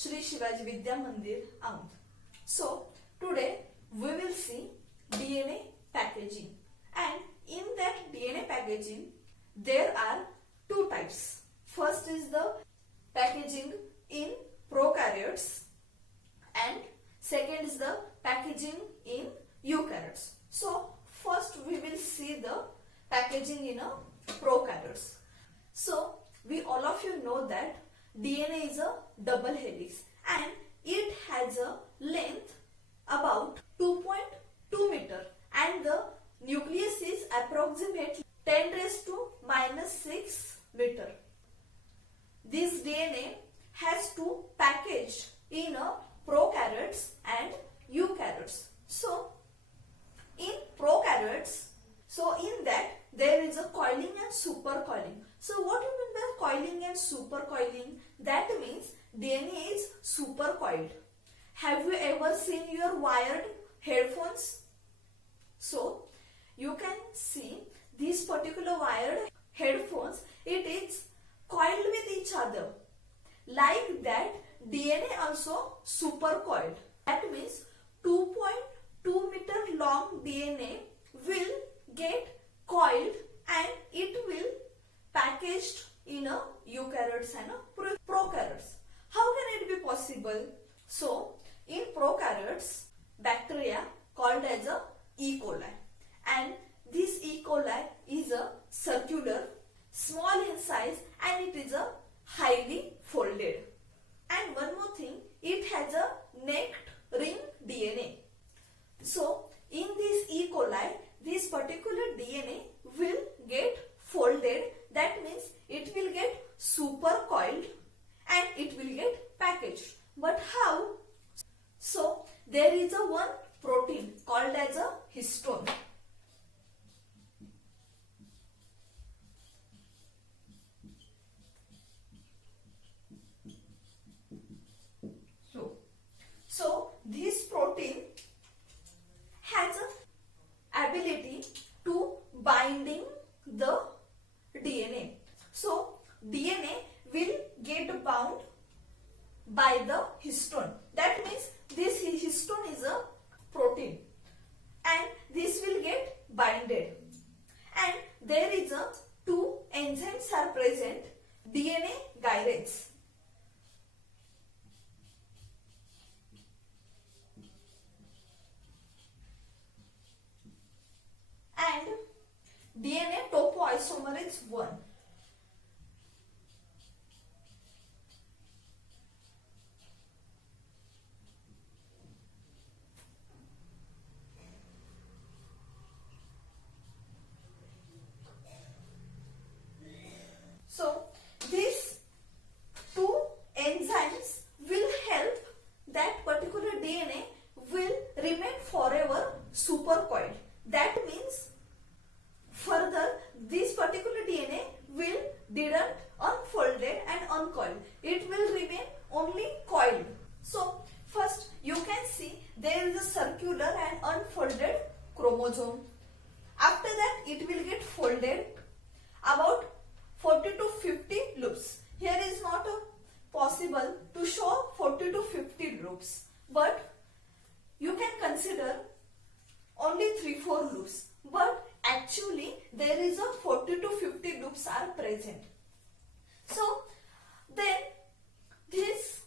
Shri Shivaji Vidya Mandir, Aundh. So today we will see DNA packaging, and in that DNA packaging there are two types. First is the packaging in prokaryotes and second is the packaging in eukaryotes. So first we will see the packaging in a prokaryotes. So we all of you know that DNA is a double helix and it has a length about 2.2 meter and the nucleus is approximately 10 raised to minus 6 meter. This DNA has to package in a prokaryotes and eukaryotes. So in prokaryotes, in that there is a coiling and supercoiling. So what do you mean by coiling and supercoiling? That means DNA is supercoiled. Have you ever seen your wired headphones? So you can see these particular wired headphones, it is coiled with each other. Like that, DNA also supercoiled. That means 2.2 meter long DNA will get coiled and it will packaged in a eukaryotes and a prokaryotes. How can it be possible? So in prokaryotes, bacteria called as a E. coli, and this E. coli is a circular, small in size, and it is a highly folded. And one more thing, it has a necked ring DNA. So in this E. coli, this particular DNA will get folded. That means it will get supercoiled and it will get packaged. But how? So there is a one protein called as a histone. So this protein has an ability to binding the DNA. So DNA will get bound by the histone. That means this histone is a protein and this will get binded. And there is a two enzymes are present, DNA gyrase. And DNA topoisomerase 1. So these two enzymes will help that particular DNA will remain forever supercoiled. That means further this particular DNA will didn't unfolded and uncoiled. It will remain only coiled. So first you can see there is a circular and unfolded chromosome. After that it will get folded about 40 to 50 loops. Here is not possible to show 40 to 50 loops, but you can consider only 3-4 loops, but actually there is a 40 to 50 loops are present. So then this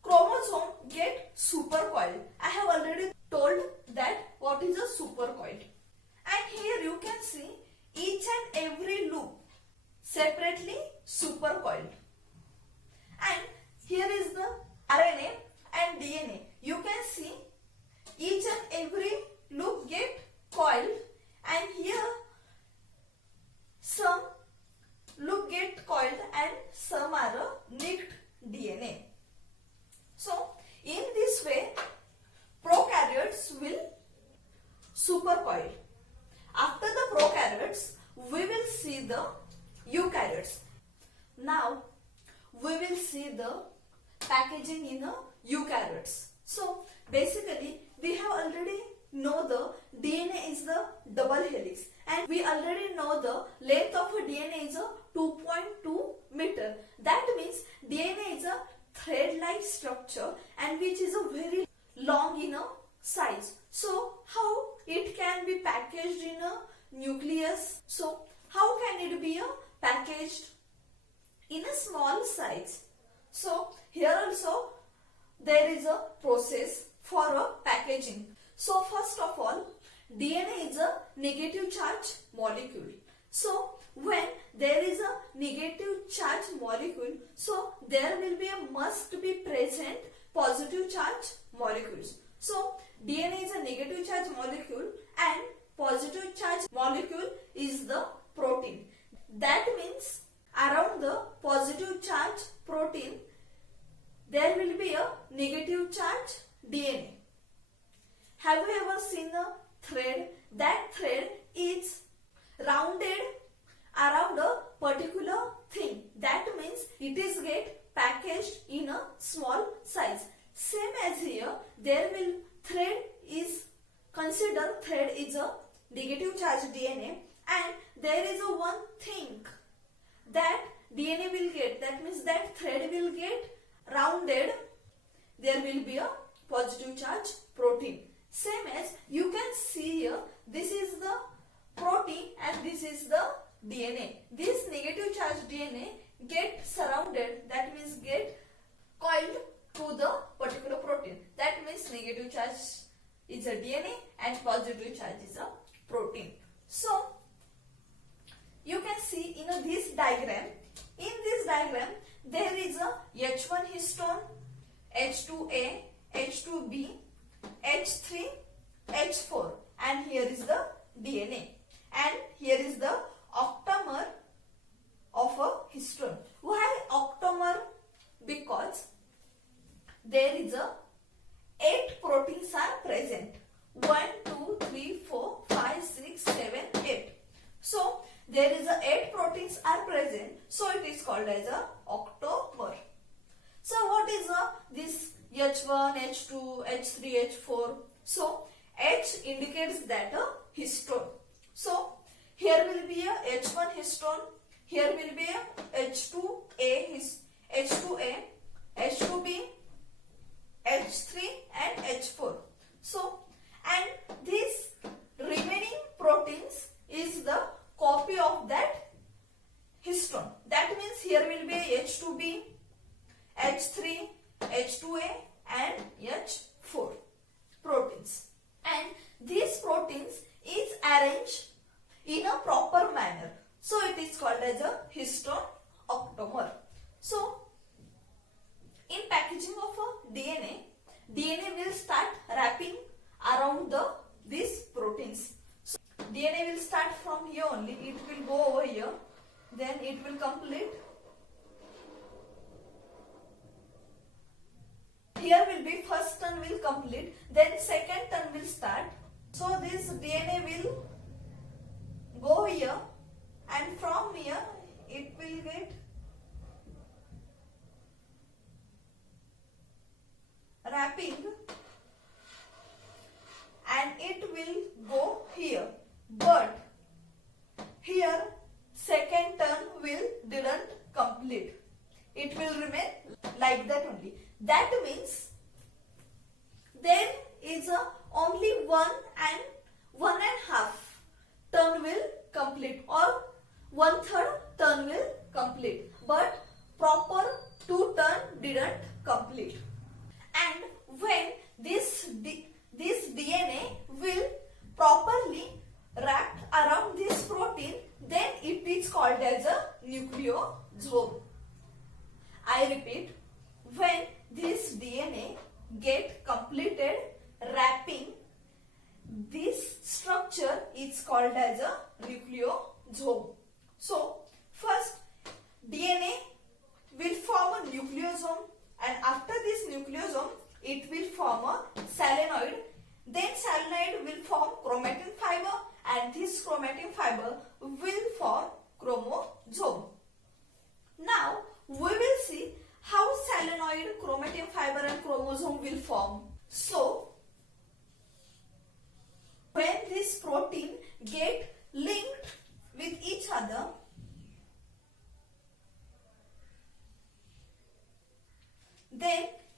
chromosome get supercoiled. I have already told that what is a supercoiled. And here you can see each and every loop separately supercoiled. And here is the RNA and DNA. You can see each and every loop get coiled, and here some loop get coiled and some are a nicked DNA. So in this way prokaryotes will supercoil. After the prokaryotes we will see the eukaryotes. Now we will see the packaging in a eukaryotes. So basically we have already know the DNA is the double helix and we already know the length of a DNA is a 2.2 meter. That means DNA is a thread-like structure and which is a very long in a size. So how it can be packaged in a nucleus? So how can it be packaged in a small size? So here also there is a process for a packaging. So first of all, DNA is a negative charge molecule. So when there is a negative charge molecule, so there will be a must be present positive charge molecules. So DNA is a negative charge molecule and positive charge molecule is the protein. That means around the positive charge protein there will be a negative charge DNA. Have you ever seen a thread? That thread is rounded around a particular thing. That means it is get packaged in a small size. Same as here, there will thread is considered thread is a negative charge DNA and there is a one thing that DNA will get. That means that thread will get rounded. There will be a positive charge protein. Same as you can see here, this is the protein and this is the DNA. This negative charge DNA get surrounded, that means get coiled to the particular protein. That means negative charge is a DNA and positive charge is a protein. So you can see in this diagram, there is a H1 histone, H2A, H2B, H3, H4 and here is the DNA and here is the octamer of a histone. Why octamer? Because there is a 8 proteins are present. 1, 2, 3, 4, 5, 6, 7, 8. So there is a 8 proteins are present. So it is called as a octamer. So what is this H1, H2, H3, H4? So H indicates that a histone. So here will be a H1 histone. Here will be a H2A, H2B, H3 and H4. So and these remaining proteins is the copy of that histone. That means here will be H2B, H3, H2A and H4 proteins. And these proteins is arranged in a proper manner. So it is called as a histone octamer. So in packaging of a DNA will start wrapping around these proteins. So DNA will start from here only. It will go over here. Then it will complete. Here will be first turn will complete. Then second turn will start. So this DNA will go here and from here it will get wrapping and it will go here. But here second turn will didn't complete. It will remain like that only. That means there is only 1.5 turn will complete or 1/3 turn will complete. But proper 2 turn didn't complete. And when this DNA will properly wrapped around this protein, then it is called as a nucleosome. I repeat, when this DNA get completed wrapping, this structure is called as a nucleosome. So first DNA will form a nucleosome and after this nucleosome it will form a solenoid. Then solenoid will form chromatin fiber and this chromatin fiber will form chromosome. Now we will see how solenoid, chromatin fiber and chromosome will form. So when this protein get linked with each other,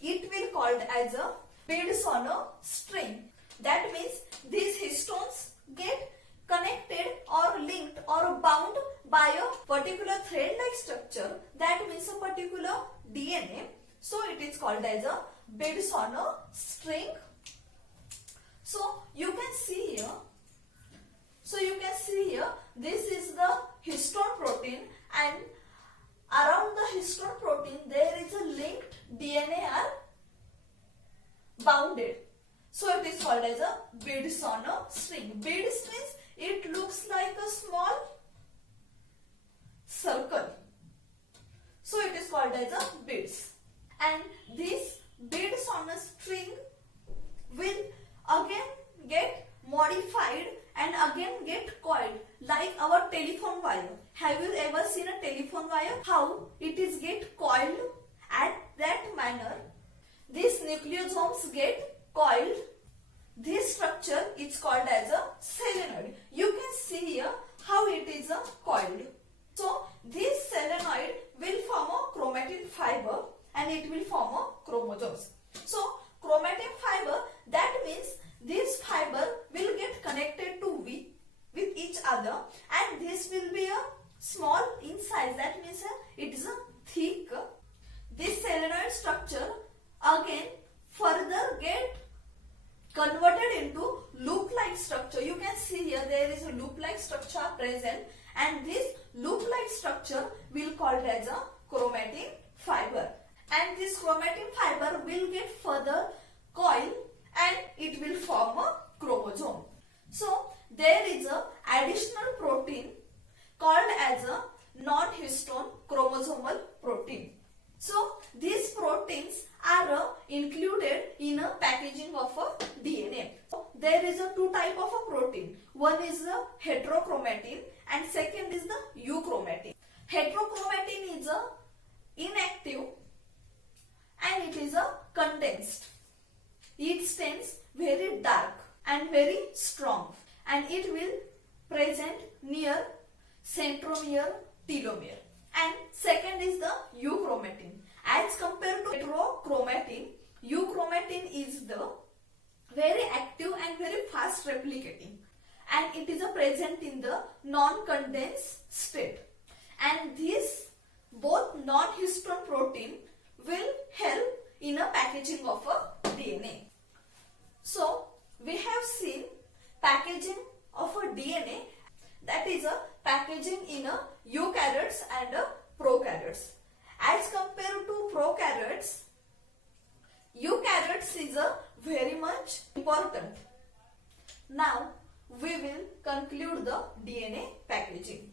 it will called as a beads on a string. That means these histones get connected or linked or bound by a particular thread-like structure. That means a particular DNA. So it is called as a beads on a string. So you can see here. This is the histone protein, and around the histone protein there is a linked DNA are bounded. So it is called as a beads on a string. Beads means it looks like a small circle. So it is called as a beads. And these beads on a string will again get modified and again get coiled like our telephone wire. Have you ever seen a telephone wire? How it is get coiled? At that manner, these nucleosomes get coiled. This structure is called as a solenoid. You can see here how it is coiled. So this solenoid will form a chromatin fiber and it will form a chromosomes. So chromatin fiber, that means this fiber will get connected to with each other, and this will be a small in size. That means it is a thick. This solenoid structure again further get converted into loop-like structure. You can see here there is a loop-like structure present, and this loop-like structure will called as a chromatin fiber. And this chromatin fiber will get further coiled and it will form a chromosome. So there is a additional protein called as a non-histone chromosomal protein. So these proteins are included in a packaging of a DNA. There is a two type of a protein. One is the heterochromatin and second is the euchromatin. Heterochromatin is a inactive and it is a condensed. It stains very dark and very strong, and it will present near centromere, telomere. And second is the euchromatin. As compared to heterochromatin, euchromatin is the very active and very fast replicating, and it is present in the non-condensed state. And these both non-histone protein will help in a packaging of a DNA. So we have seen packaging of a DNA, that is a packaging in a eukaryotes and a prokaryotes. As compared to prokaryotes, eukaryotes is a very much important. Now we will conclude the DNA packaging.